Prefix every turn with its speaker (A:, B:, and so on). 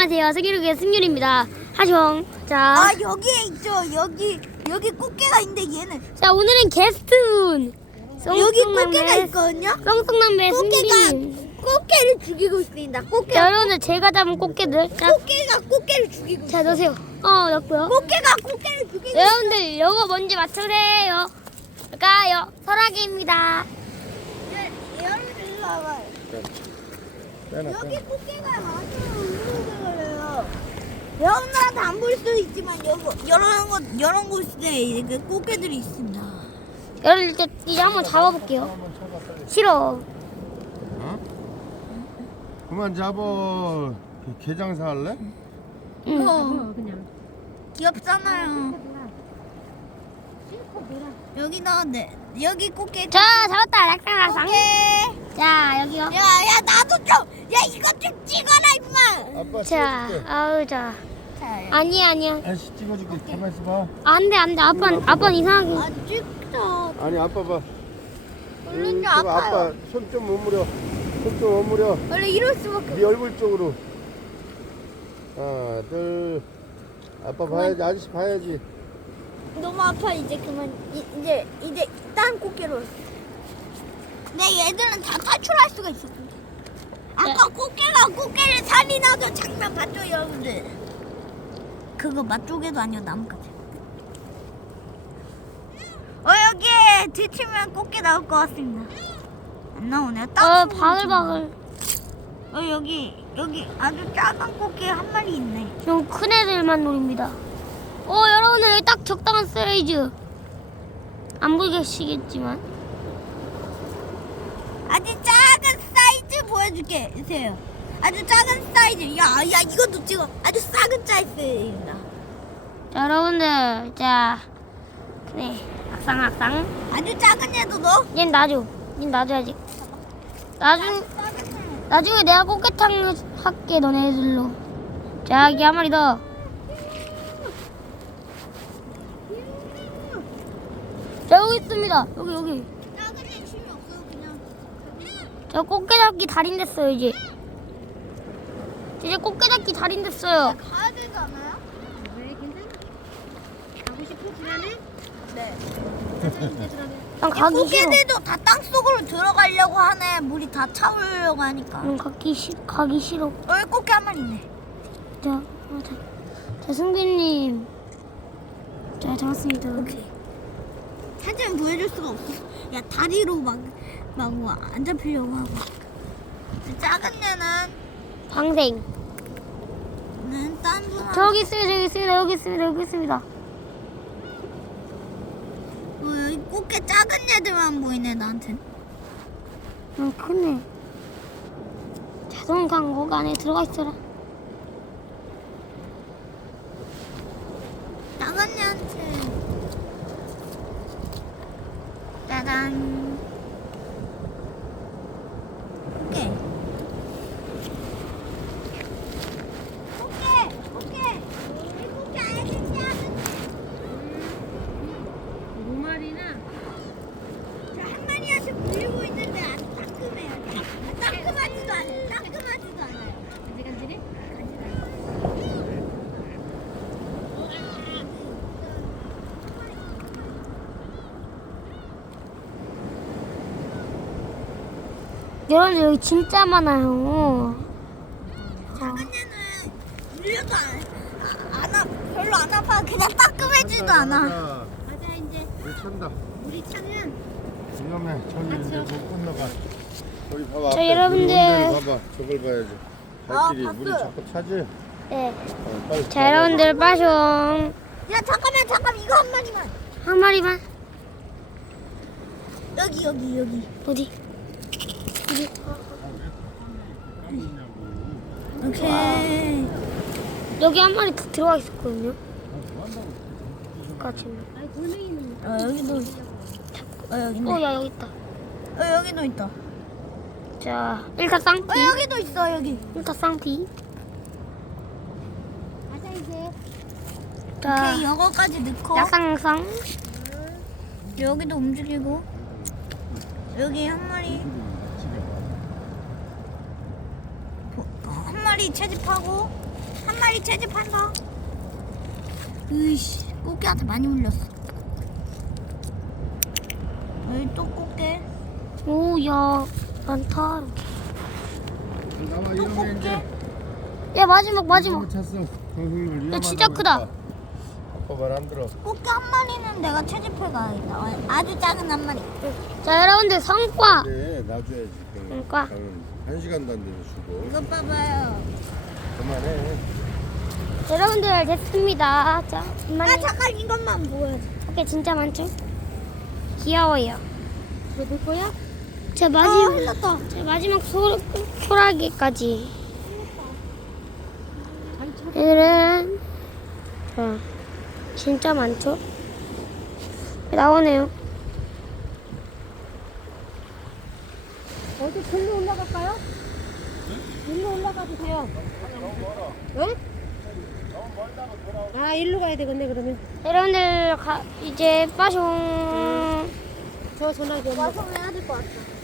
A: 안녕하세요. 승률이의 승률입니다. 하숑. 자,
B: 아 여기에 있죠. 여기 꽃게가 있는데 얘는
A: 자 오늘은 게스트분.
B: 여기 꽃게가 있거든요.
A: 썽썽남매
B: 꽃게가
A: 승률이.
B: 꽃게를 죽이고 있습니다. 꽃게
A: 자, 여러분들 제가 잡은 꽃게들. 자,
B: 꽃게가 꽃게를 죽이고
A: 자 넣으세요. 넣고요.
B: 꽃게가 꽃게를 죽이고
A: 여러분들 이거 뭔지 맞추세요. 뭘까요? 설아기입니다.
B: 여러분들 일로 와봐요. 여기 꽃게가 많이 움직여요. 여러분들한테 안 보일 수도 있지만 이런 곳에 그 꽃게들이 있습니다.
A: 여러분 이제 한번 잡아볼게요. 싫어.
C: 그만 잡어. 게장사 할래?
A: 응.
B: 그냥 귀엽잖아요. 여기다 여기 꽃게.
A: 자 잡았다. 락상락상.
B: 꽃게.
A: 자 여기요.
B: 야 나도 좀. 야 이것 좀 찍어라 임마.
C: 아빠
A: 자
C: 찍어줄게.
A: 아우 자.
B: 자,
A: 아니야.
C: 아저씨 찍어줄게. 가만 있어봐.
A: 안돼. 아빠는 이상하게.
B: 아 찍자.
C: 아니 아빠 봐.
B: 얼른 좀
C: 저거
B: 아파요.
C: 아빠 손 좀 오므려. 손 좀 오므려.
B: 원래 이럴 수밖에.
C: 네 얼굴 쪽으로. 하나 둘. 아빠 봐야지. 아저씨 봐야지.
B: 너무 아파 이제 그만. 이제 딴 꽃게로. 근데 얘들은 다 탈출할 수가 있었는데. 아까 꽃게가 꽃게를 살인하던 장면 봤죠 여러분들? 그거 맛조개도 아니고 나뭇가지. 여기에 뒤치면 꽃게 나올 것 같습니다. 안 나오네요.
A: 바글바글.
B: 여기 아주 작은 꽃게 한 마리 있네.
A: 좀 큰 애들만 노립니다. 여러분들 여기 딱 적당한 사이즈. 안 보이시겠지만.
B: 아주 작은 사이즈 보여줄게요. 아주 작은 사이즈. 야 이것도 찍어. 아주 작은 사이즈입니다.
A: 자 여러분들 자 그래 악상.
B: 아주 작은 애도 넣어.
A: 얜 놔줘야지.
B: 작은 애.
A: 나중에 내가 꽃게탕 할게 너네들로. 자 여기 한 마리 더. 자 여기 있습니다. 여기.
B: 작은 애 힘이 없어 그냥.
A: 저 꽃게 잡기 달인 됐어요 이제. 이제 꽃게 잡기 달인 됐어요.
B: 가야 되지 않아요?
D: 왜 괜찮아? 가고 싶으시면은
B: 네.
A: 난 가기 싫어.
B: 꽃게들도 다 땅 속으로 들어가려고 하네. 물이 다 차오르려고 하니까.
A: 가기 싫어.
B: 여기 꽃게 한 마리 있네.
A: 자 승빈님. 자 잡았습니다.
B: 오케이. 사진 보여줄 수가 없어. 야 다리로 막 안 잡히려고 하고. 작은 애는
A: 방생.
B: 딴 분.
A: 저기 있습니다. 여기 있습니다.
B: 여기 꽃게 작은 애들만 보이네 나한텐.
A: 크네. 자동 강국 안에 들어가 있어라.
B: 작은 애한테. 짜잔. 꽃게. 이 꽃게 알겠지?
D: 5마리나
B: 한 마리씩 물리고 있는데 아주 따끔해요. 따끔하지도 않아요.
D: 간질간질해?
A: 여러분 여기 진짜 많아요.
B: 작은 애는 물려도 별로 안 아파. 그냥 따끔해지도 않아.
D: 맞아 이제
C: 우리 찬다.
D: 물이 차면
C: 위험해. 저기 이제 못 건너가. 저기 봐봐.
A: 저
C: 앞에
A: 여러분들.
C: 물이 봐봐. 저걸 봐야지. 발길이 물이
B: 봤어요.
C: 자꾸 차지.
A: 네.
C: 빨리
A: 자 여러분들 빠숑
B: 야 잠깐 이거 한 마리만.
A: 한 마리만.
B: 여기.
A: 어디?
B: 오케이.
A: 여기 한 마리 더 들어가 있었거든요. 같이.
D: 아니 돌멩이 있는
B: 여기도. 여기 있네.
A: 야 여기 있다.
B: 여기도 있다.
A: 자 일타 쌍피.
B: 여기도 있어 여기.
A: 일타 쌍피.
D: 가자 이제
A: 자
B: 오케이 이거까지 넣고.
A: 약상상.
B: 여기도 움직이고. 여기 한 마리. 한 마리 채집하고 빨리 채집한다. 으이씨, 꽃게한테 많이 물렸어. 여기 또 꽃게.
A: 오야 많다.
C: 나와
B: 또
C: 이러면
B: 꽃게.
C: 이제
A: 야 마지막
C: 너무 찼어.
A: 야, 진짜 크다.
C: 아빠 말 안 들어.
B: 꽃게 한 마리는 내가 채집해가야겠다. 아주 작은 한 마리.
A: 자 여러분들 성과.
C: 그래 놔줘야지.
A: 그러니까.
C: 1시간도 안 되는 주고.
B: 이거 봐봐요.
C: 그만해.
A: 여러분들 됐습니다. 자 잠만요.
B: 잠깐 이것만 보여줘.
A: 오케이 진짜 많죠? 귀여워요.
D: 저들 거야?
A: 자
B: 흘렀다.
A: 자, 마지막 소라기까지. 얘들은 자 진짜 많죠? 나오네요.
D: 어디 글로 올라갈까요? 일로 올라가도 돼요. 응? 아, 일로 가야 되겠네, 그러면.
A: 여러분들 이제 빠숑.
D: 저 전화기 없는
B: 와서 해야 될 것 같아.